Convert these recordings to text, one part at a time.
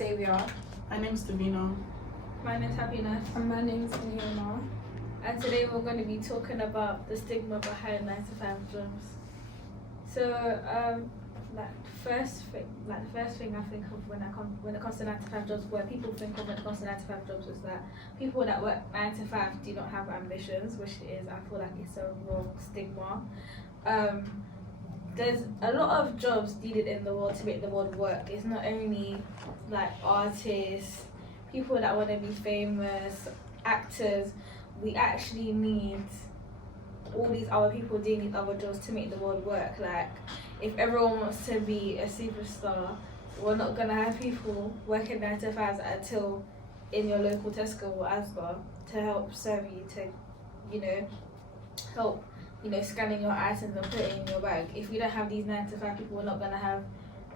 Saviour. My name's Davina. My name's Happiness. And my name's Leona. And today we're going to be talking about the stigma behind 9-to-5 jobs. So, the first thing I think of when it comes to 9-to-5 jobs, where people think of when it comes to 9-to-5 jobs is that people that work 9 to 5 do not have ambitions, which is, I feel like it's a wrong stigma. There's a lot of jobs needed in the world to make the world work. It's not only like artists, people that want to be famous, actors. We actually need all these other people doing these other jobs to make the world work. Like, if everyone wants to be a superstar, we're not gonna have people working 9 to 5 until in your local Tesco or Asda to help serve you, to help scanning your items and put it in your bag. If we don't have these 9 to 5 people, we're not gonna have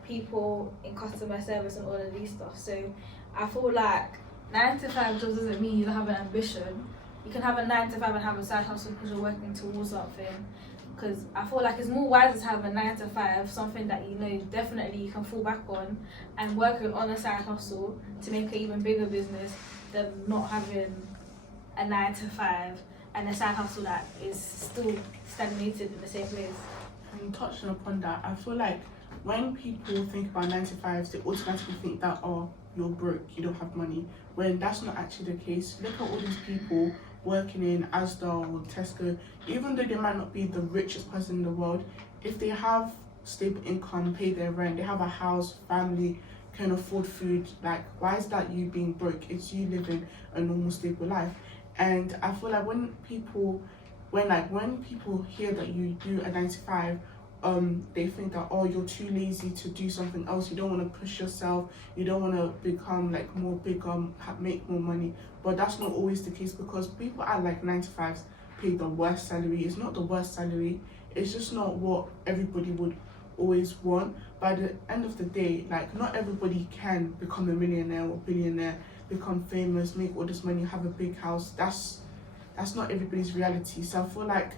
people in customer service and all of these stuff. So I feel like 9 to 5 jobs doesn't mean you don't have an ambition. You can have a 9 to 5 and have a side hustle because you're working towards something. Because I feel like it's more wiser to have a 9 to 5, something that definitely you can fall back on, and working on a side hustle to make an even bigger business than not having a 9 to 5 and a side hustle that is still stagnated in the same place. And touching upon that, I feel like when people think about 9 to 5s, they automatically think that, oh, you're broke, you don't have money, when that's not actually the case. Look at all these people working in Asda or Tesco. Even though they might not be the richest person in the world, if they have stable income, pay their rent, they have a house, family, can afford food, like, why is that you being broke? It's you living a normal stable life. And I feel like when people hear that you do a 9 to 5, they think that, oh, you're too lazy to do something else, you don't want to push yourself, you don't want to become like more bigger, make more money. But that's not always the case, because people at like 9 to 5s pay the worst salary. It's not the worst salary, it's just not what everybody would always want. By the end of the day, like, not everybody can become a millionaire or billionaire, become famous, make all this money, have a big house. That's not everybody's reality. So I feel like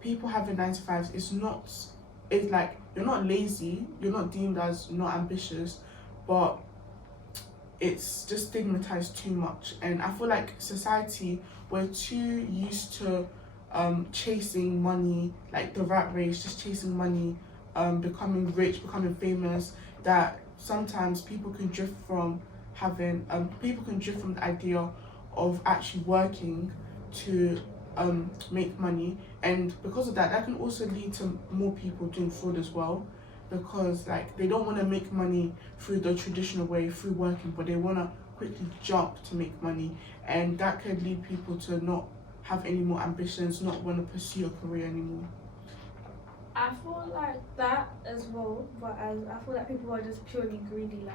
people having 9 to 5s, it's like, you're not lazy, you're not deemed as not ambitious, but it's just stigmatized too much. And I feel like society, we're too used to chasing money, like the rat race, just chasing money, becoming rich, becoming famous, that sometimes people can drift from the idea of actually working to make money. And because of that can also lead to more people doing fraud as well, because like, they don't want to make money through the traditional way, through working, but they want to quickly jump to make money, and that could lead people to not have any more ambitions, not want to pursue a career anymore. I feel like that as well, but I feel like people are just purely greedy. Like,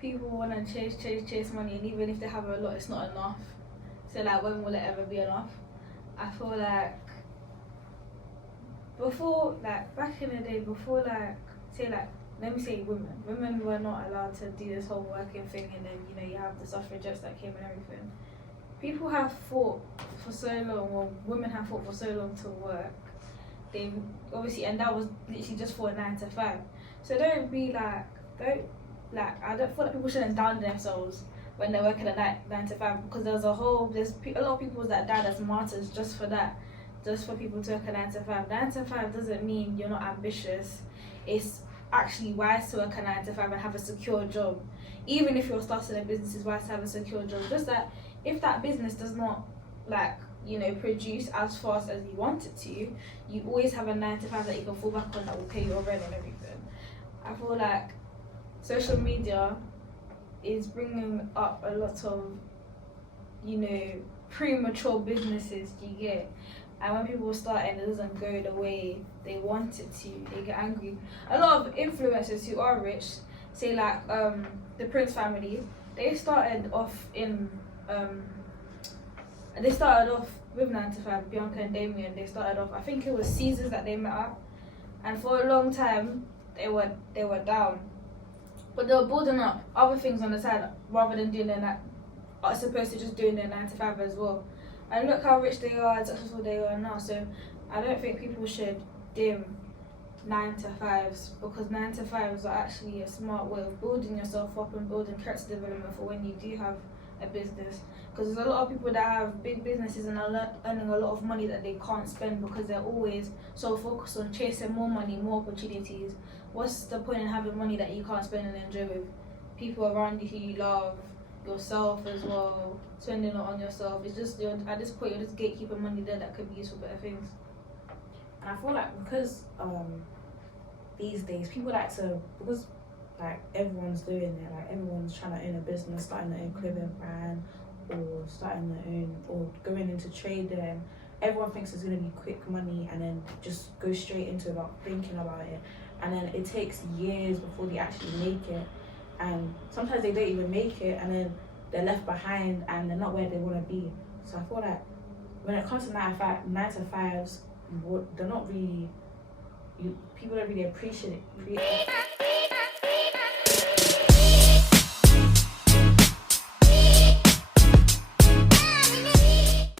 people want to chase money, and even if they have a lot, it's not enough. So like, when will it ever be enough? I feel like before, like back in the day, before, like, say, like, let me say women were not allowed to do this whole working thing, and then you have the suffragettes that came and everything. People have fought for so long, or women have fought for so long to work. They obviously, and that was literally just for a 9 to 5. So I don't feel like people shouldn't down themselves when they're working at 9 to 5, because there's a lot of people that died as martyrs just for that, just for people to work at 9 to 5. 9 to 5 doesn't mean you're not ambitious. It's actually wise to work at 9 to 5 and have a secure job. Even if you're starting a business, it's wise to have a secure job. Just that if that business does not produce as fast as you want it to, you always have a 9 to 5 that you can fall back on that will pay your rent and everything. I feel like social media is bringing up a lot of premature businesses, you get, and when people start and it doesn't go the way they want it to, they get angry. A lot of influencers who are rich, say like the Prince family, they started off with 9 to 5. Bianca and Damien, they started off, I think it was Caesars that they met at, and for a long time they were down, but they were building up other things on the side rather than doing as opposed to just doing their 9 to 5 as well. And look how rich they are and successful they are now. So I don't think people should dim 9 to 5s, because 9 to 5s are actually a smart way of building yourself up and building character development for when you do have a business. Because there's a lot of people that have big businesses and are earning a lot of money that they can't spend because they're always so focused on chasing more money, more opportunities. What's the point in having money that you can't spend and enjoy with people around you who you love, yourself as well, spending it on yourself? It's just, at this point, you're just gatekeeping money there that could be used for better things. And I feel like because these days people like to, because like everyone's doing it, like everyone's trying to own a business, starting their own clothing brand, or starting their own, or going into trading. Everyone thinks it's going to be quick money and then just go straight into it without thinking about it, and then it takes years before they actually make it, and sometimes they don't even make it, and then they're left behind and they're not where they want to be. So I feel like when it comes to 9 to 5s, they're not really, people don't really appreciate it.